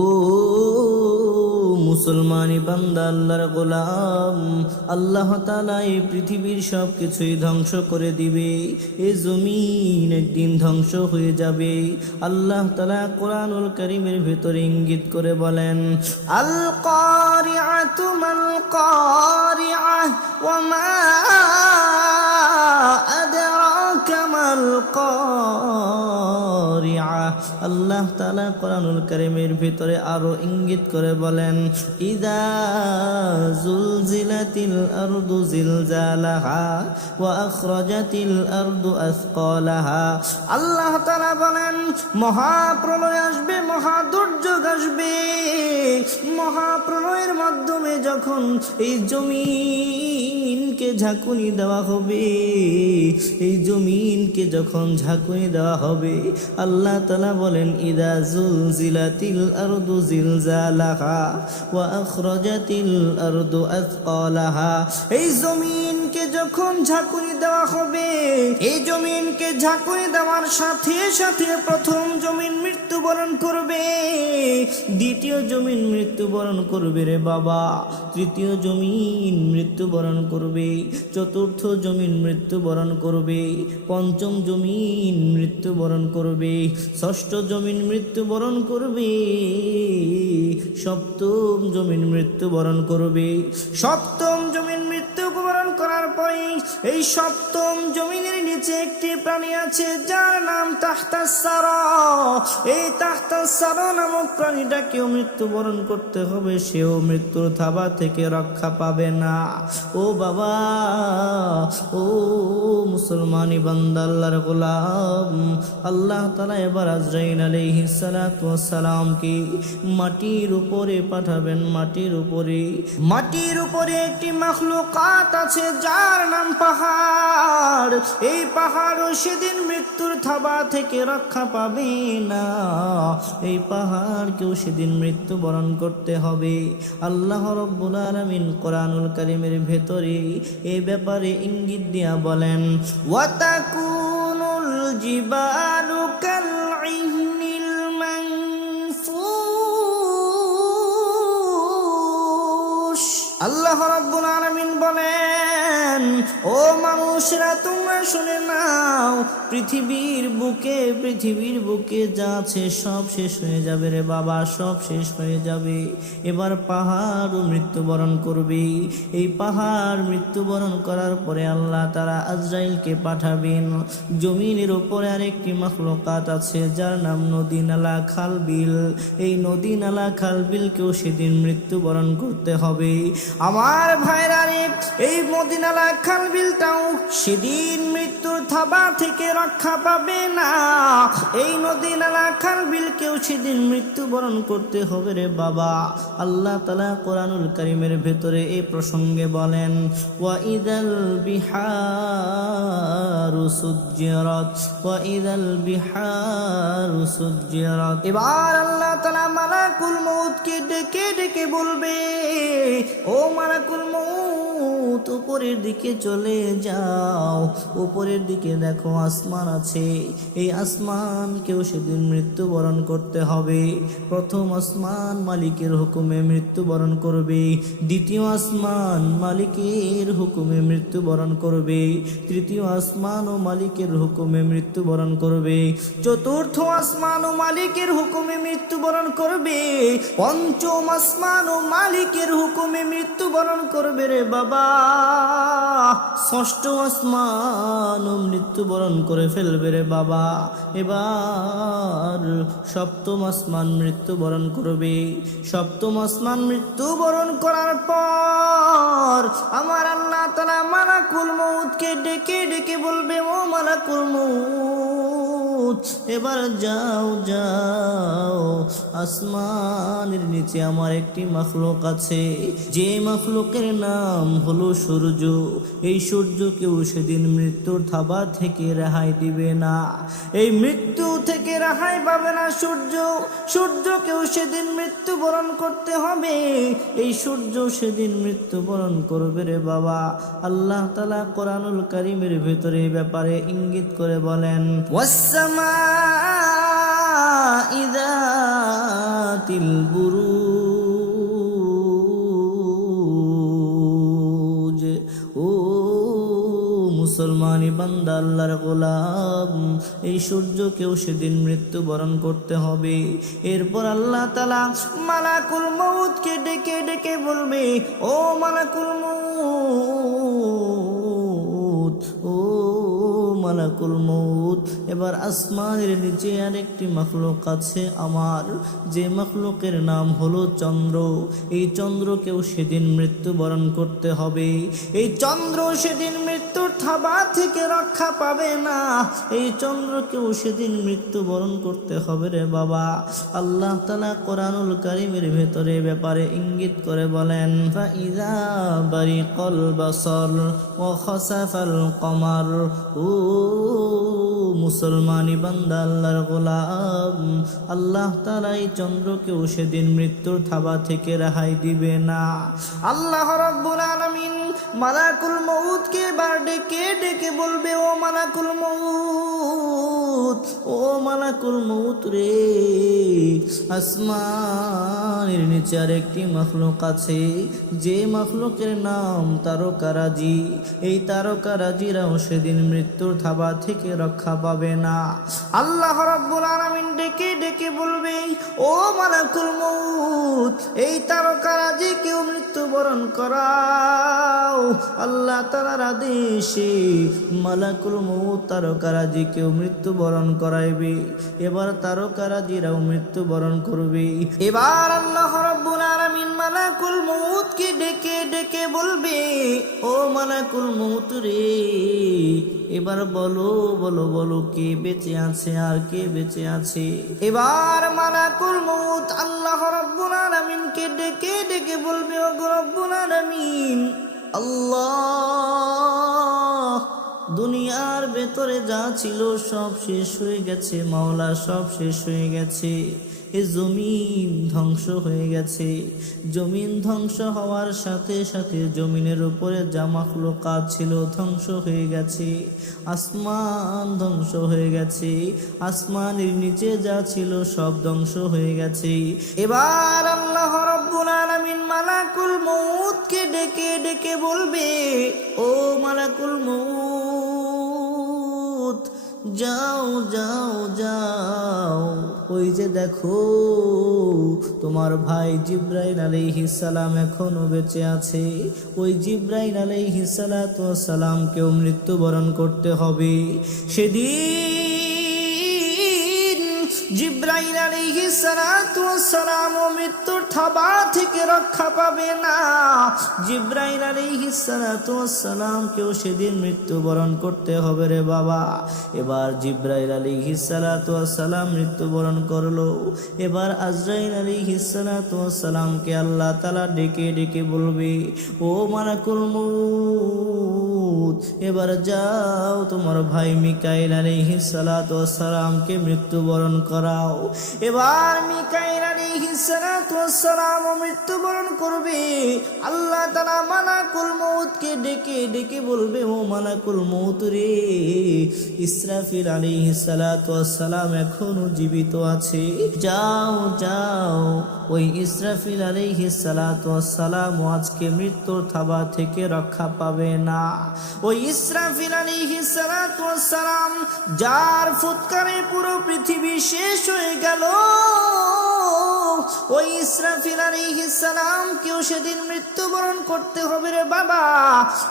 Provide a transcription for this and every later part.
ও মুসলমানি বান্দা, আল্লাহর গোলাম, আল্লাহ তালা এই পৃথিবীর সব কিছুই ধ্বংস করে দিবে, এ জমিন একদিন ধ্বংস হয়ে যাবে। আল্লাহ তালা কোরআনুল করিমের ভেতরে ইঙ্গিত করে বলেন আল কারিআতু মাল কারিআহ ওয়া মা মাল কারিআহ আল্লাহ তাআলা কোরআনুল কারীমের ভিতরে আরও ইঙ্গিত করে বলেন আল্লাহ তাআলা বলেন, মহাপ্রলয় আসবে মহা দুর্যোগ আসবে। মহাপ্রলয়ের মাধ্যমে যখন এই জমিনকে ঝাঁকুনি দেওয়া হবে, এই জমিনকে যখন ঝাঁকুয়ে দেওয়া হবে, আল্লাহ তালা বলেন, ইদা জুলজিলাতিল আরদু জিলজালাহা ওয়া আখরাজাতিল আরদু আথকালাহা এই জমিনকে যখন ঝাঁকুনি দেওয়া হবে, এই জমিনকে ঝাঁকুনি দেওয়ার সাথে সাথে প্রথম জমিন মৃত্যুবরণ করবে। দ্বিতীয় জমিন মৃত্যুবরণ করবে রে বাবা। তৃতীয় জমিন মৃত্যুবরণ করবে। চতুর্থ জমিন মৃত্যুবরণ করবে। পঞ্চম জমিন মৃত্যুবরণ করবে। ষষ্ঠ জমিন মৃত্যুবরণ করবে। সপ্তম জমিন মৃত্যুবরণ করবে। সপ্তম জমিন এই সপ্তম জমিনের নিচে একটি প্রাণী আছে, যার নাম তাহতাসার। এই তাহতাসার নামক প্রাণীটাকেও মৃত্যুবরণ করতে হবে, সেও মৃত্যুর থাবা থেকে রক্ষা পাবে না। ও বাবা, ও মুসলমানি গোলাম। আল্লাহ তালা এবার সালামকে মাটির উপরে পাঠাবেন। মাটির উপরে মাটির উপরে একটি মাখলুকাত আছে যার নাম পাহাড়। এই পাহাড়ও সেদিন মৃত্যুর থাবা থেকে রক্ষা পাবে না। এই পাহাড়কেও সেদিন মৃত্যুবরণ করতে হবে। আল্লাহ রব্বুল আলামিন কোরআনুল কারিমের ভেতরে এই ব্যাপারে ইঙ্গিত দিয়া বলেন ওয়াতাকুনুল জিবালু আল্লাহ রাব্বুল আলামিন বলেন ও মানুষরা তোমরা শুনে নাও। পৃথিবীর বুকে পৃথিবীর বুকে যা আছে সব শেষ হয়ে যাবে রে বাবা, সব শেষ হয়ে যাবে। এবার পাহাড়ও মৃত্যুবরণ করবে। এই পাহাড় মৃত্যুবরণ করার পরে আল্লাহ তারা আজরাইলকে পাঠাবেন। জমিনের উপরে আরেকটি মাখলুকাত আছে, যার নাম নদী নালা খাল বিল এই নদী নালা খাল বিলকেও সেদিন মৃত্যুবরণ করতে হবে। আমার ভাইরা এই মদিনালা খাল বিলটাও সেদিন মৃত্যুর থাবা থেকে রক্ষা পাবে না। এই নদী নালা খাল বিলকেও সেদিন মৃত্যুবরণ করতে হবে রে বাবা। আল্লাহ তালা কোরআনুল করিমের ভেতরে এই প্রসঙ্গে বলেন ওয়া ইদাল বিহারু সুজ্জিরাত ওয়া ইদাল বিহারু সুজ্জিরাত। এবার আল্লাহ তালা মালাকুল মউতকে ডেকে ডেকে বলবে, ও মালাকুল উপরের দিকে চলে যাও। উপরের দিকে দেখো আসমান আছে। এই আসমানকেও সেদিন মৃত্যুবরণ করতে হবে। প্রথম আসমান মালিকের হুকুমে মৃত্যুবরণ করবে। দ্বিতীয় আসমান মালিকের হুকুমে মৃত্যুবরণ করবে। তৃতীয় আসমান ও মালিকের হুকুমে মৃত্যুবরণ করবে। চতুর্থ আসমান ও মালিকের হুকুমে মৃত্যুবরণ করবে। পঞ্চম আসমান ও মালিকের হুকুমে মৃত্যুবরণ করবে রে বাবা। ষষ্ঠ আসমান মৃত্যুবরণ করে ফেলবে রে বাবা। এবার সপ্তম আসমান মৃত্যুবরণ করবে। সপ্তম আসমান মৃত্যুবরণ করার পর আমার আল্লাহ তালা মালাকুল মৌতকে ডেকে ডেকে বলবে, ও মালাকুল মৌত এবার যাও যাও। আসমানের নিচে আমার একটি মাখলুক আছে। যে মাখলুকের নাম হলো সূর্য। এই সূর্যকেও সেদিন মৃত্যুর থাবা থেকে রেহাই দিবে না। এই মৃত্যু থেকে রেহাই পাবে না সূর্য। সূর্যকেও সেদিন মৃত্যুবরণ করতে হবে। এই সূর্য সেদিন মৃত্যুবরণ করবে রে বাবা। আল্লাহ তালা কোরআনুল করিমের ভেতরে ব্যাপারে ইঙ্গিত করে বলেন মুসলমানি বান্দা, আল্লাহর গোলাম, এই সূর্যকেও সেদিন মৃত্যুবরণ করতে হবে। এরপর আল্লাহ তালা মালাকুল মৌতকে ডেকে ডেকে বলবে, ও মালাকুল মৌত ও মালাকুল মৌত এবার আসমানের নিচে আরেকটি মখলুক আছে আমার। যে মখলুকের নাম হলো চন্দ্র। এই চন্দ্রকেও সেদিন মৃত্যুবরণ করতে হবে। এই চন্দ্র সেদিন মৃত্যুর থাবা থেকে রক্ষা পাবে না। এই চন্দ্রকেও সেদিন মৃত্যুবরণ করতে হবে রে বাবা। আল্লাহ তালা কোরআনুল কারিমের ভেতরে ব্যাপারে ইঙ্গিত করে বলেন কল বাসর ও খসাফাল কমার। ও মুসলমানি বান্দা, আল্লাহর গোলাম। আল্লাহ তালা এই চন্দ্রকেও সেদিন মৃত্যুর থাবা থেকে রেহাই দিবে না। আল্লাহ রব্বুল আলমিন মালাকুল মৌতকে বার ডেকে ডেকে বলবে, ও মালাকুল মৌত ও মালাকুল মউত রে। আসমানের নিচে আর একটি মখলুক আছে। যে মখলুকের নাম তারকারাজি এই তারকারাজিরাও সেদিন মৃত্যুর থাবা থেকে রক্ষা পাবে না। আল্লাহ রাব্বুল আলামিন ডেকে ডেকে বলবে, ও মালাকুল মউত, এই তারকারাজি কেউ মৃত্যুবরণ করাও? আল্লাহ তালার আদেশে মালাকুল মউত তারকারাজি কেউ মৃত্যুবরণ করাইবে। এবার তারকারাজিরাও মৃত্যুবরণ করবে। এবার আল্লাহ রাব্বুল আলামিন মালাকুল মউতকে ডেকে ডেকে বলবে, ও মালাকুল মউত রে, এবার বলো বলো বলো, কে বেঁচে আছে আর কে বেঁচে আছে? এবার মালাকুল মউত আল্লাহ রাব্বুল আলামিনকে ডেকে ডেকে বলবে ও রব্বুল আলামিন, আল্লাহ দুনিয়ার ভেতরে যা ছিল সব শেষ হয়ে গেছে, মাওলা সব শেষ হয়ে গেছে। এ জমিন ধ্বংস হয়ে গেছে। জমিন ধ্বংস হওয়ার সাথে সাথে জমিনের উপরে জামাখলো কাজ ছিল ধ্বংস হয়ে গেছে। আসমান ধ্বংস হয়ে গেছে। আসমানের নিচে যা ছিল সব ধ্বংস হয়ে গেছে। এবার আল্লাহ রব্বুল আলামিন মালাকুল মউতকে ডেকে ডেকে বলবে, ও মালাকুল মউত যাও যাও যাও। ওই যে দেখো, তোমার ভাই জিব্রাইল আলী হিসালাম এখনও বেঁচে আছে। ওই জিব্রাইল আলী সালাতু কেউ মৃত্যুবরণ করতে হবে। সেদিন আলাইহিস সালাতু সালাম মৃত্যুর থাবা থেকে রক্ষা পাবে না। জিব্রাইল আলাইহিস সালাতু সালাম কেউ সেদিন মৃত্যুবরণ করতে হবে রে বাবা। এবার জিব্রাইল আলাইহিস সালাতু সালাম মৃত্যুবরণ করল। এবার আজরাইল আলাইহিস সালাতু সালামকে আল্লাহ তাআলা ডেকে ডেকে বলবে, ও মালাকুল মউত, এবার যাও তোমার ভাই মিকাইল আলাইহিস সালাতু সালামকে মৃত্যুবরণ করাও। এবার মিকাইল আলাইহিস সালাতু সালাম মৃত্যুবরণ করবে। আল্লাহ তাআলা ডেকে ডেকে বলবে, ও মালাকুল মউত রে, ইসরাফিল সালাতু সালাম এখনও জীবিত আছে। যাও যাও, ওই ইসরাফিল সালাতু সালাম আজকে মৃত্যুর থাবা থেকে রক্ষা পাবে না। ওই ইসরাফিল সালাতু সালাম, যার ফুৎকারে পুরো পৃথিবী শেষ হয়ে গেল। ওই ইসরাফিল আলাইহিস সালাম কেউ সেদিন মৃত্যুবরণ করতে হবে রে বাবা।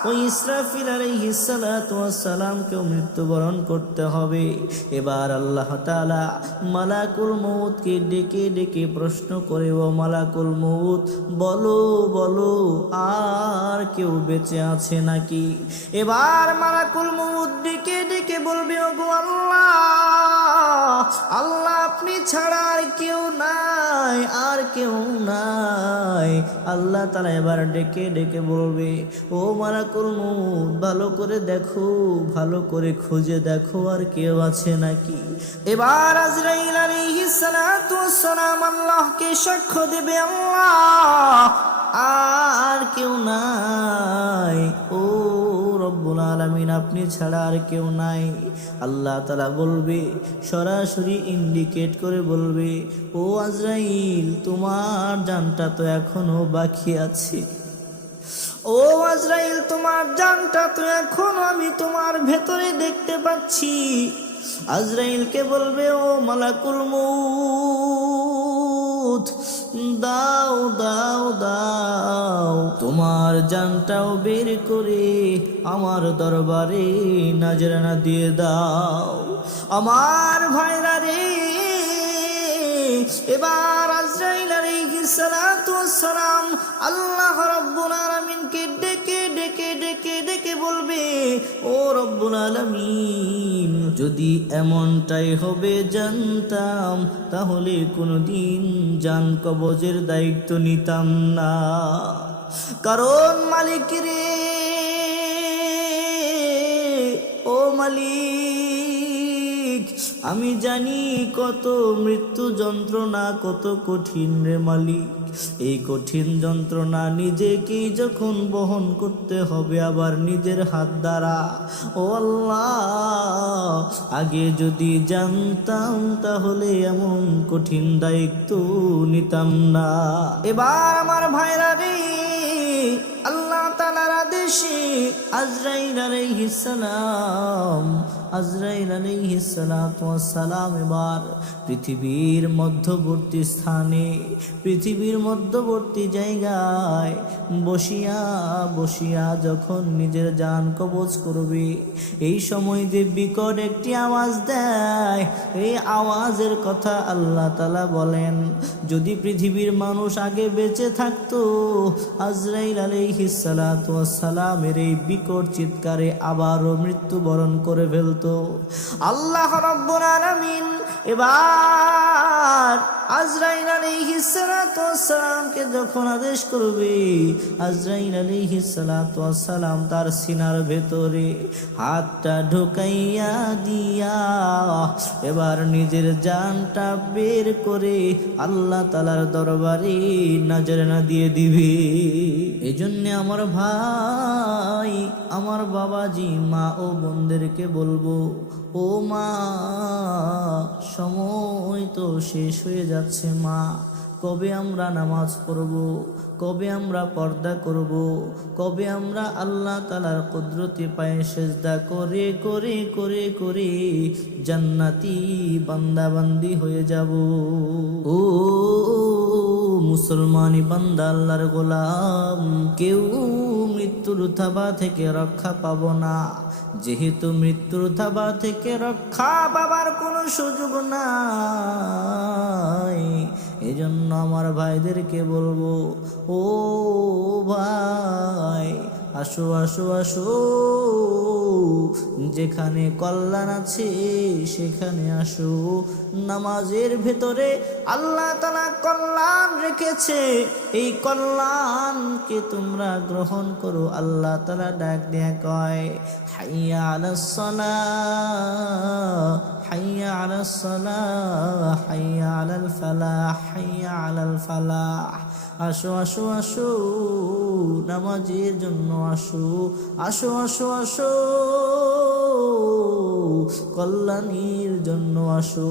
ওই ইসরাফিল আলাইহিস সালাতু সালাম কেউ মৃত্যুবরণ করতে হবে। এবার আল্লাহ তাআলা মালাকুল মউতকে ডেকে ডেকে প্রশ্ন করে, ও মালাকুল মউত, বলো বলো, আর কেউ বেঁচে আছে নাকি? এবার মালাকুল মউত ডেকে ডেকে বলবে ও গো আল্লাহ আল্লাহ আপনি ছাড়া আর কেউ নাই। আর কেউ নাই। আল্লাহ তারা এবার ডেকে ডেকে বলবে, ও মারা মউত, ভালো করে দেখো, ভালো করে খুঁজে দেখো, আর কেউ আছে নাকি? এবার আজরাইল আলাইহিস সালাতু ওয়াসসালাম আল্লাহকে সাক্ষ্য দেবে, আল্লাহ, আর কেউ নাই। ও রব্বুল আলামিন আপনি ছাড়া আর কেউ নাই। আল্লাহ তালা বলবে, সরাসরি ইন্ডিকেট করে বলবে, ও আজরাইল, তোমার জানটা তো এখনও বাকি আছে। ও আজরাইল, তোমার জানটা তো এখনও আমি তোমার ভেতরে দেখতে পাচ্ছি। আজরাইলকে বলবে, ও মালাকুল মউত। দাও দাও দাও। তোমার জানটাও বের করে আমার দরবারে নাজরানা দিয়ে দাও। আমার ভাইরা রে এবার আজরাইল সালাম আল্লাহ রাব্বুল আলামিনকে ডেকে ডেকে ডেকে ডেকে বলবে, ও রব্বুল আলামিন, যদি এমনটাই হবে জানতাম, তাহলে কোনোদিন জান কবজের দায়িত্ব নিতাম না। কারণ মালিক রে, ও মালিক আমি জানি কত মৃত্যু যন্ত্রণা, কত কঠিন রে মালিক। এই কঠিন যন্ত্রণা নিজেকেই যখন বহন করতে হবে, আবার নিজের হাত দ্বারা। ও আল্লাহ, আগে যদি জানতাম তাহলে এমন কঠিন দায়িত্ব নিতাম না। এবার আমার ভাইরা রে, আল্লাহ তালার আদেশে আজরাইল আলাইহিস সালাম আজরাইল ওয়াস সালাম এবার পৃথিবীর মধ্যবর্তী স্থানে, পৃথিবীর মধ্যবর্তী জায়গায় বসিয়া বসিয়া যখন নিজের জান কবজ করবে, এই সময় যে বিকট একটি আওয়াজ দেয়। এই আওয়াজের কথা আল্লাহ তালা বলেন, যদি পৃথিবীর মানুষ আগে বেঁচে থাকতো, আজরাইল ওয়াস সালামের এই বিকট চিৎকারে আবারও মৃত্যুবরণ করে ফেলতো। আল্লাহ রাব্বুল আলামিন এবার আজরাইল আলাইহিস সালাতু ওয়াস সালামকে যখন আদেশ করবে, আজরাইল আলাইহিস সালাতু ওয়াস সালাম তার সিনার ভেতরে হাতটা ঢুকাইয়া দিয়া এবার নিজের জানটা বের করে আল্লাহ তালার দরবারে না দিয়ে দিবে। এই জন্য আমার ভাই, আমার বাবাজি, মা ও বোনদেরকে বলব ও মা, সময় তো শেষ হয়ে যাচ্ছে মা। কবে আমরা নামাজ পড়ব? কবে আমরা পর্দা করব? কবে আমরা আল্লাহ তালার কুদরতি পায়ে সেজদা করে করে করে করে জান্নাতি বান্দাবান্দি হয়ে যাব? ও মুসলমানি বান্দা, আল্লাহর গোলাম। কেউ মৃত্যুর থাবা থেকে রক্ষা পাব না। যেহেতু মৃত্যুর থাবা থেকে রক্ষা পাবার কোনো সুযোগ নাই, এজন্য আমার ভাইদেরকে বলব, ও ভাই আসো আসো আসো। যেখানে কল্যাণ আছে, সেখানে আসো। নামাজের ভেতরে আল্লাহ তালা কল্যাণ রেখেছে। এই কল্যাণকে তোমরা গ্রহণ করো। আল্লাহ তালা ডাক দেয়া কয়, হাইয়া আলাসলা হাইয়া আলাসলা হাইয়া আলাল ফালাহ, হাইয়া আলাল ফালাহ। আসো আসো আসো, নামাজের জন্য আসো। আসো আসো আসো, কল্যাণীর জন্য আসো।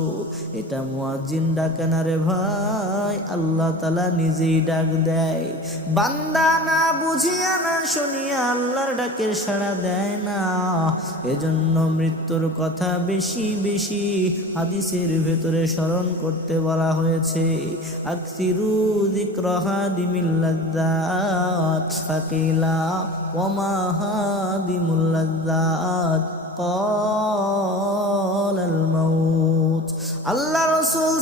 এটা মুয়াজিন ডাকে না রে ভাই? আল্লাহ তালা নিজেই ডাক দেয়। বান্দা না বুঝিয়া না শুনিয়া আল্লাহর ডাকের সাড়া দেয় না এজন্য মৃত্যুর কথা বেশি বেশি হাদিসের ভেতরে স্মরণ করতে বলা হয়েছে আকসিরু যিকরাহা দিমিল্লাযাত ফাকিলা ওয়ামা হাদিমুল্লাযাত قال الموت আল্লাহ রসুল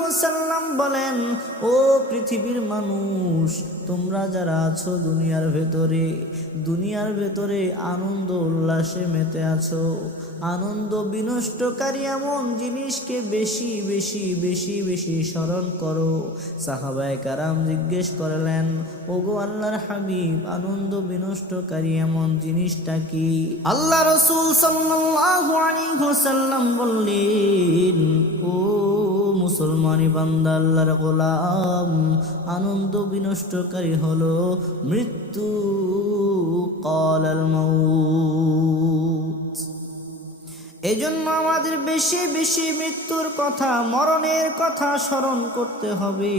ওয়াসাল্লাম বলেন, ও পৃথিবীর মানুষ, তোমরা যারা আছো দুনিয়ার ভেতরে দুনিয়ার ভেতরে আনন্দ উল্লাসে মেতে আছো। আনন্দ বিনষ্টকারী এমন জিনিসকে বেশি বেশি বেশি বেশি স্মরণ করো। সাহাবায়ে কারাম জিজ্ঞেস করলেন, ওগো আল্লাহর হাবিব, আনন্দ বিনষ্টকারী এমন জিনিসটা কি? আল্লাহ রসুল সাল্লাল্লাহু আলাইহি ও মুসলমানি বান্দা আল্লাহর গোলাম আনন্দ বিনষ্টকারী হল মৃত্যু কলাল মাউত। এজন্য আমাদের বেশি বেশি মৃত্যুর কথা, মরণের কথা স্মরণ করতে হবে।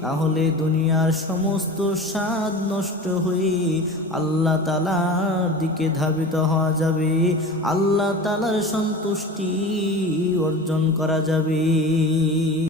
তাহলে দুনিয়ার সমস্ত স্বাদ নষ্ট হয়ে আল্লাহ তালার দিকে ধাবিত হওয়া যাবে। আল্লাহ তালার সন্তুষ্টি অর্জন করা যাবে।